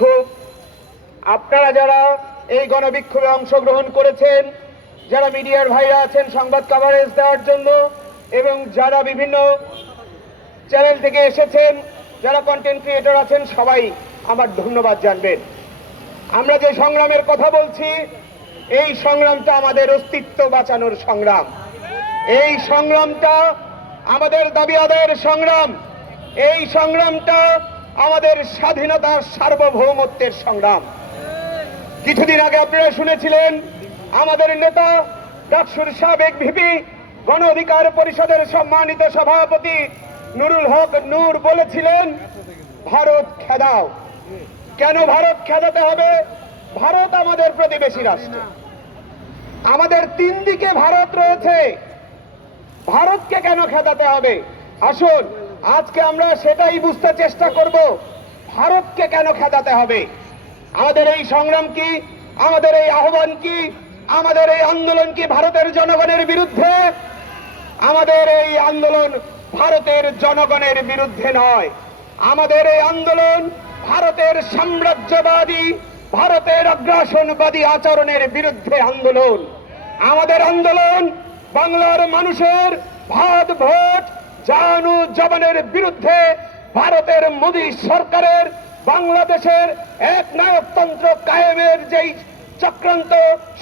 গণবিক্ষোভ আপনারা যারা এই গণবিক্ষোভে অংশগ্রহণ করেছেন, যারা মিডিয়ার ভাইরা আছেন সংবাদ কভারেজ দেওয়ার জন্য, এবং যারা বিভিন্ন চ্যানেল থেকে এসেছেন, যারা কন্টেন্ট ক্রিয়েটর আছেন, সবাই আমার ধন্যবাদ জানবেন। আমরা যে সংগ্রামের কথা বলছি, এই সংগ্রামটা আমাদের অস্তিত্ব বাঁচানোর সংগ্রাম। এই সংগ্রামটা আমাদের দাবি আদায়ের সংগ্রাম। এই সংগ্রামটা আমাদের স্বাধীনতার সার্বভৌমত্বের সংগ্রাম। কিছুদিন আগে আপনারা শুনেছিলেন, আমাদের নেতা ডাকসুর সাবেক ভিপি, গণ অধিকার পরিষদের সম্মানিত সভাপতি নুরুল হক নূর বলেছিলেন, ভারত খেদাও। কেন ভারত খেদাতে হবে? ভারত আমাদের প্রতিবেশী রাষ্ট্র। আমাদের তিন দিকে ভারত রয়েছে। ভারতকে কেন খেদাতে হবে? আসুন আজকে আমরা সেটাই বুঝতে চেষ্টা করব, ভারতকে কেন খেদাতে হবে? আমাদের এই সংগ্রাম কি? আমাদের এই আহ্বান কি? আমাদের এই আন্দোলন কি ভারতের জনগণের বিরুদ্ধে? আমাদের এই আন্দোলন ভারতের জনগণের বিরুদ্ধে নয়। আমাদের এই আন্দোলন ভারতের সাম্রাজ্যবাদী, ভারতের আগ্রাসনবাদী আচরণের বিরুদ্ধে আন্দোলন। আমাদের আন্দোলন বাংলার মানুষের ভাত, ভোট জানু জবানের বিরুদ্ধে ভারতের মোদী সরকারের, বাংলাদেশের এক নায়কতন্ত্র কায়েমের যেই চক্রান্ত,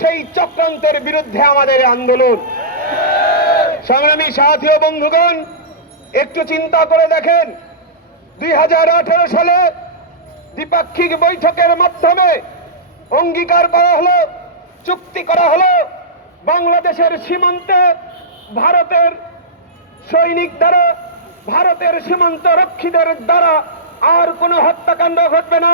সেই চক্রান্তের বিরুদ্ধে আমাদের আন্দোলন। সংগ্রামী সাথী বন্ধুগণ, একটু চিন্তা করে দেখেন, দুই হাজার আঠারো সালে দ্বিপাক্ষিক বৈঠকের মাধ্যমে অঙ্গীকার করা হলো, চুক্তি করা হলো, বাংলাদেশের সীমান্তে ভারতের সৈনিক দ্বারা ভারতের সীমান্ত রক্ষীদের দ্বারা আর কোনো হত্যাকাণ্ড ঘটবে না।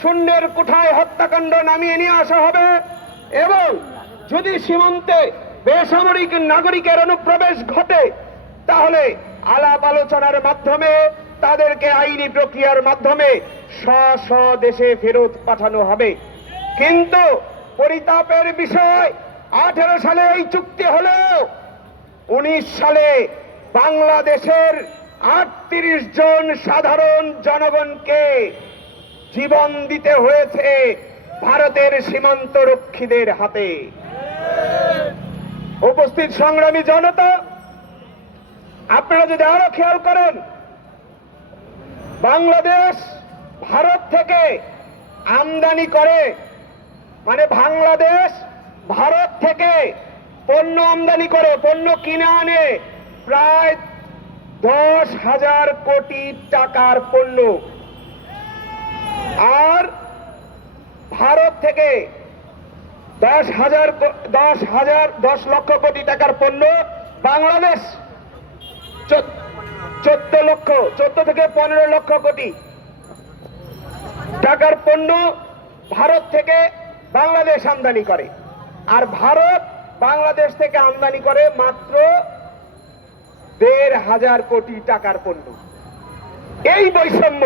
শূন্যের কোঠায় হত্যাকাণ্ড নামিয়ে নিয়ে আসা হবে এবং যদি সীমান্তে বেসামরিক নাগরিকের অনুপ্রবেশ ঘটে, তাহলে আলাপ আলোচনার মাধ্যমে, তাদেরকে আইনি প্রক্রিয়ার মাধ্যমে স্ব দেশে ফেরত পাঠানো হবে। কিন্তু পরিতাপের বিষয়, আঠেরো সালে এই চুক্তি হলেও, উনিশ সালে বাংলাদেশের আটত্রিশ জন সাধারণ জনগণকে জীবন দিতে হয়েছে ভারতের সীমান্ত রক্ষীদের হাতে। উপস্থিত সংগ্রামী জনতা, আপনারা যদি আরও খেয়াল করেন, বাংলাদেশ ভারত থেকে আমদানি করে মানে বাংলাদেশ ভারত থেকে পণ্য আমদানি করে, পণ্য কিনে আনে প্রায় দশ হাজার কোটি টাকার পণ্য। আর ভারত থেকে দশ হাজার দশ হাজার দশ লক্ষ কোটি টাকার পণ্য বাংলাদেশ। চোদ্দ লক্ষ, চোদ্দ থেকে পনেরো লক্ষ কোটি টাকার পণ্য ভারত থেকে বাংলাদেশ আমদানি করে। আর ভারত বাংলাদেশ থেকে আমদানি করে মাত্র দেড় হাজার কোটি টাকার পণ্য। এই বৈষম্য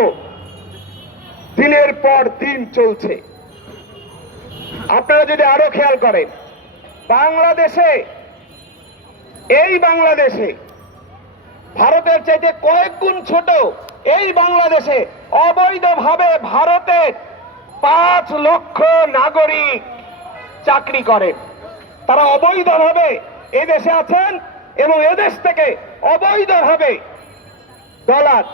দিনের পর দিন চলছে। আপনারা যদি আরও খেয়াল করেন, বাংলাদেশে, এই বাংলাদেশে, ভারতের চাইতে কয়েক গুণ ছোট এই বাংলাদেশে অবৈধভাবে ভারতের পাঁচ লক্ষ নাগরিক চাকরি করেন। তারা অবৈধভাবে এদেশে আছেন এবং এদেশ থেকে অবৈধভাবে ডলার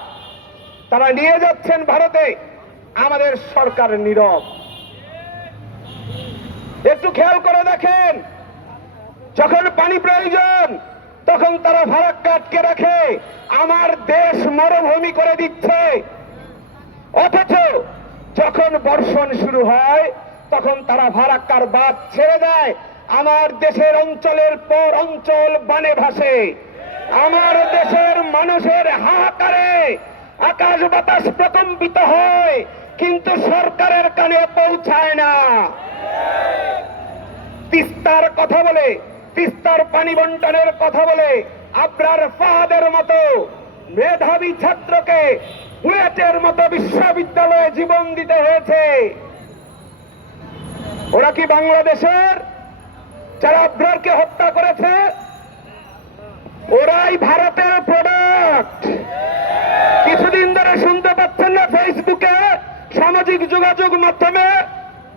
তারা নিয়ে যাচ্ছেন ভারতে, আমাদের সরকার নীরব। একটু খেয়াল করে দেখেন, যখন পানি প্রয়োজন, তখন তারা ফারাক্কা আটকে রাখে, আমার দেশ মরুভূমি করে দিচ্ছে। অথচ যখন বর্ষণ শুরু হয়, তখন তারা ফারাক্কার বাদ ছেড়ে দেয় আমার দেশের অঞ্চলের পর অঞ্চল বানে ভাসে। আমার দেশের মানুষের হাহাকারে আকাশ বাতাস প্রকম্পিত হয়, কিন্তু সরকারের কানে পৌঁছায় না। তিস্তার কথা বলে, তিস্তার পানি বন্টনের কথা বলে আপনার ফাহাদের মতো মেধাবী ছাত্রকে বুয়েটের মতো বিশ্ববিদ্যালয়ে জীবন দিতে হয়েছে। ওরা কি বাংলাদেশের? যারা আব্রারকে হত্যা করেছে, ওরাই ভারতের প্রোডাক্ট কিছুদিন ধরে শুনতে পাচ্ছেন না ফেসবুকে সামাজিক যোগাযোগ মাধ্যমে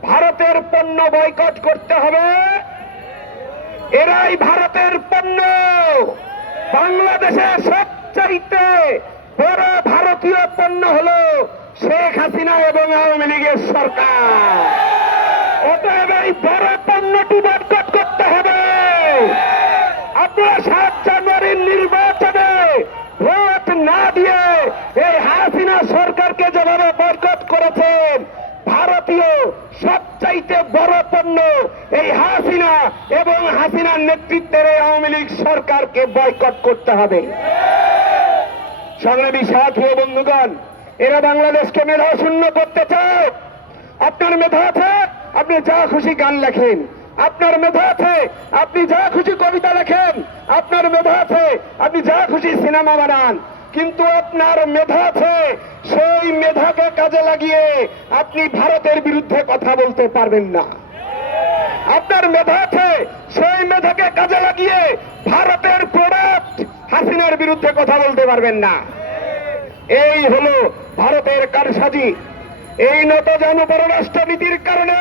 ভারতের পণ্য বয়কট করতে হবে। এরাই ভারতের পণ্য। বাংলাদেশে সবচাইতে বড় ভারতীয় পণ্য হলো শেখ হাসিনা এবং আওয়ামী লীগের সরকার। অতএব এই বড় পণ্যটি করতে হবে। আপনারা সাত জানুয়ারির নির্বাচনে ভোট না দিয়ে এই হাসিনা সরকারকে যেভাবে করেছেন, ভারতীয় সবচাইতে বড় পণ্য এই হাসিনা এবং হাসিনার নেতৃত্বের এই আওয়ামী লীগ সরকারকে বয়কট করতে হবে। সংগ্রামী সাথী বন্ধুগণ, এরা বাংলাদেশকে মেধা শূন্য করতে চায়। আপনার মেধা আছে? আপনি যা খুশি গান লেখেন। আপনার মেধা আছে, আপনি যা খুশি কবিতা লেখেন, আপনার মেধা আছে, আপনি যা খুশি সিনেমা বানান। কিন্তু আপনার মেধা আছে, সেই মেধাকে কাজে লাগিয়ে আপনি ভারতের বিরুদ্ধে কথা বলতে পারবেন না। আপনার মেধা আছে, সেই মেধাকে কাজে লাগিয়ে ভারতের প্রোডাক্ট হাসিনার বিরুদ্ধে কথা বলতে পারবেন না। এই হলো ভারতের কারসাজি। এই নতজন পররাষ্ট্র নীতির কারণে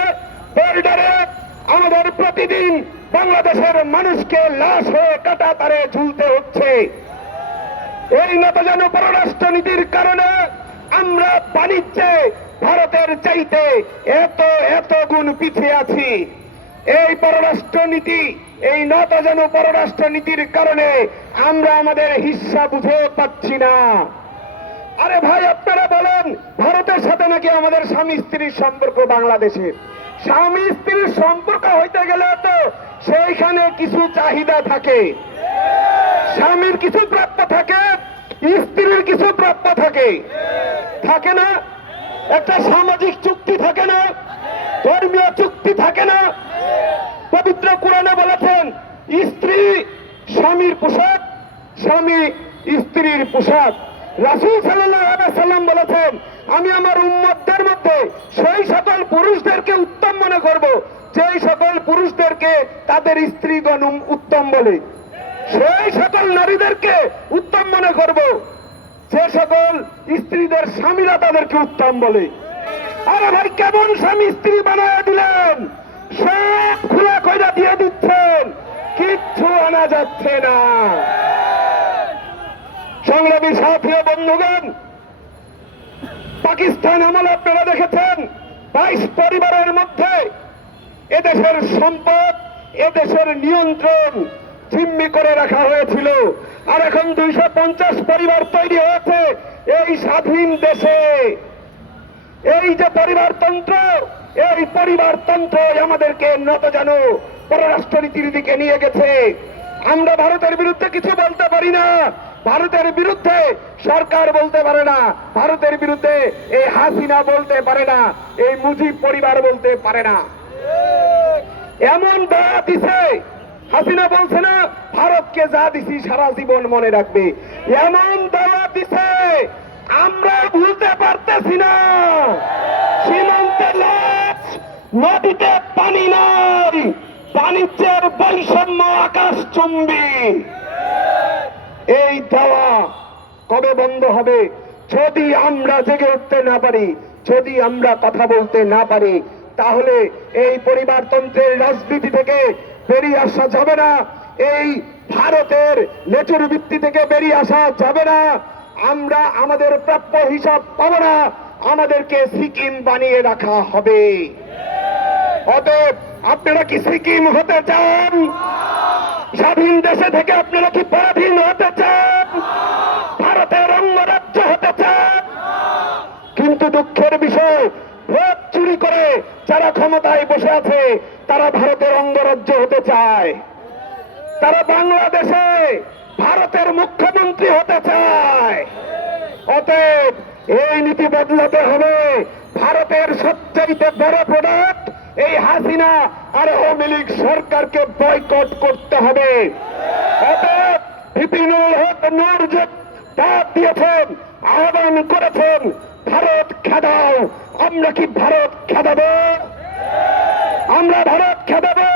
বর্ডারে আমাদের প্রতিদিন বাংলাদেশের মানুষকে লাশ হয়ে কাটা তারে ঝুলতে হচ্ছে। এই নতজন পররাষ্ট্র নীতির কারণে আমরা বাণিজ্যে ভারতের চাইতে এত এত গুণ পিছিয়ে আছি। এই পররাষ্ট্র নীতি এই নতজন পররাষ্ট্র নীতির কারণে আমরা আমাদের হিস্সা বুঝে পাচ্ছি না। আরে ভাই, আপনারা বলেন, ভারতের সাথে নাকি আমাদের স্বামী স্ত্রীর সম্পর্ক বাংলাদেশে স্বামী স্ত্রীর সম্পর্ক হইতে গেলে তো সেইখানে কিছু চাহিদা থাকে। স্বামীর কিছু প্রাপ্য থাকে, স্ত্রীর কিছু প্রাপ্য থাকে। থাকে না? একটা সামাজিক চুক্তি থাকে না? ধর্মীয় চুক্তি থাকে না? পবিত্র কোরআনে বলেছেন, স্ত্রী স্বামীর পোশাক, স্বামী স্ত্রীর পোশাক। রাসুল সাল্লাম বলেছেন, আমি আমার উম্মতদের মধ্যে সেই সকল পুরুষদেরকে উত্তম মনে করব। যেই সকল পুরুষদেরকে তাদের স্ত্রীগণ উত্তম বলে, সেই সকল নারীদেরকে উত্তম মনে করব। যে সকল স্ত্রীদের স্বামীরা তাদেরকে উত্তম বলে। আরে ভাই, কেমন স্বামী স্ত্রী বানায় দিলেন? সব খোলা কইরা দিয়ে দিচ্ছেন। কিচ্ছু আনা যাচ্ছে না। সংগ্রামী সাথী বন্ধুগণ, পাকিস্তান আমল আপনারা দেখেছেন বাইশ পরিবারের মধ্যে এদেশের সম্পদ, এদেশের নিয়ন্ত্রণ জিম্মি করে রাখা হয়েছিল। আর এখন দুইশো পঞ্চাশ পরিবার তৈরি হয়েছে এই স্বাধীন দেশে। এই যে পরিবারতন্ত্র, এই পরিবারতন্ত্র আমাদেরকে নত যেন পররাষ্ট্রনীতির দিকে নিয়ে গেছে। আমরা ভারতের বিরুদ্ধে কিছু বলতে পারি না। ভারতের বিরুদ্ধে সরকার বলতে পারে না, ভারতের বিরুদ্ধে এই হাসিনা বলতে পারে না, এই মুজিব পরিবার বলতে পারে না। এমন দয়া দিছে, হাসিনা বলছে না, ভারতকে যা দিছি সারা জীবন মনে রাখবে। এমন দয়া দিছে, আমরা ভুলতে পারতেছি না। সীমান্তে লাশ নদীতে পানি নাই, বাণিজ্যের বৈষম্য আকাশ চুম্বি। এই কবে বন্ধ হবে? যদি আমরা জেগে উঠতে না পারি, যদি আমরা কথা বলতে না পারি, তাহলে এই পরিবারতন্ত্রের রাজনীতি থেকে বেরিয়ে আসা যাবে না। এই ভারতের লেচুর ভিত্তি থেকে বেরিয়ে আসা যাবে না। আমরা আমাদের প্রাপ্য হিসাব পাবো না। আমাদেরকে সিকিম বানিয়ে রাখা হবে। অতএব আপনারা কি সিকিম হতে চান? স্বাধীন দেশে থেকে আপনারা কি পরাধীন হতে চান? হতে চান কিন্তু দুঃখের বিষয় ভোট চুরি করে যারা ক্ষমতায় বসে আছে, তারা ভারতের অঙ্গরাজ্য হতে চায়। তারা বাংলাদেশে ভারতের মুখ্যমন্ত্রী হতে চায়। অতএব এই নীতি বদলাতে হবে। ভারতের সবচাইতে বড় প্রোডাক্ট এই হাসিনা আর আওয়ামী লীগ সরকারকে বয়কট করতে হবে। অতএব বিপিনুল হক নূর যে দিয়েছেন। আহ্বান করেছেন, ভারত খেদাও। আমরা কি ভারত খেদাবো? আমরা ভারত খেদাবো?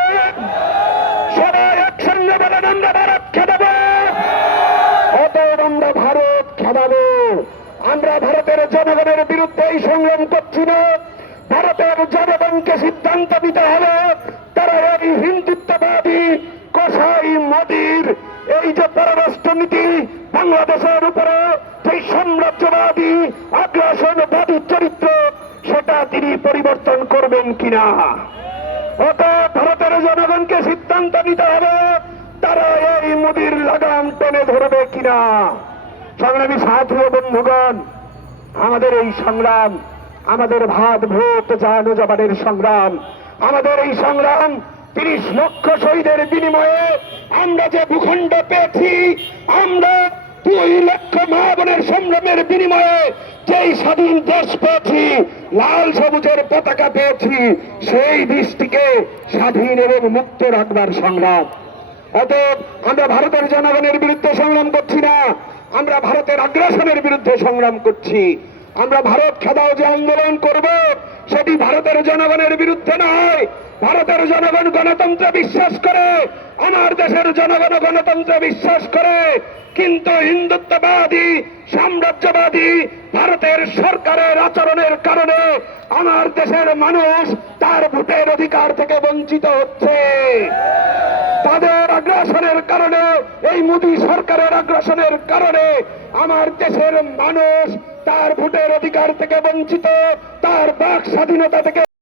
সবাই একসঙ্গে বলেন, আমরা ভারত খেদাবো। অতএব আমরা ভারত খেদাবো। আমরা ভারতের জনগণের বিরুদ্ধে এই সংগ্রাম করছি না। ভারতের জনগণকে সিদ্ধান্ত নিতে হবে, তারা এই হিন্দুত্ববাদী কসাই মোদীর, এই যে পররাষ্ট্র করবেন কিনা? অত ভারতের জনগণকে সিদ্ধান্ত নিতে হবে, তারা এই মোদীর লাগাম টেনে ধরবে কিনা? সংগ্রামী সাথী ও বন্ধুগণ, আমাদের এই সংগ্রাম, আমাদের ভাত, ভোট, জানো, জবানের সংগ্রাম, আমাদের এই সংগ্রাম তিরিশ লক্ষ শহীদের বিনিময়ে আমরা যে ভূখণ্ড পেয়েছি, আমরা দুই লক্ষ মা বোনের সংগ্রামের বিনিময়ে যেই স্বাধীন দেশ পেয়েছি, লাল সবুজের পতাকা পেয়েছি, সেই দেশটিকে স্বাধীন এবং মুক্ত রাখবার সংগ্রাম। অতএব আমরা ভারতের জনগণের বিরুদ্ধে সংগ্রাম করছি না, আমরা ভারতের আগ্রাসনের বিরুদ্ধে সংগ্রাম করছি। আমরা ভারত খেদাও যে আন্দোলন করব, সেটি ভারতের জনগণের বিরুদ্ধে নয় ভারতের জনগণ গণতন্ত্রে বিশ্বাস করে, আমার দেশের জনগণ গণতন্ত্রে বিশ্বাস করে, কিন্তু হিন্দুত্ববাদী, সাম্রাজ্যবাদী ভারতের সরকারের আচরণের কারণে আমার দেশের মানুষ তার ভোটের অধিকার থেকে বঞ্চিত হচ্ছে। তাদের আগ্রাসনের কারণে, এই মোদী সরকারের আগ্রাসনের কারণে আমার দেশের মানুষ তার ভোটের অধিকার থেকে বঞ্চিত, তার বাক স্বাধীনতা থেকে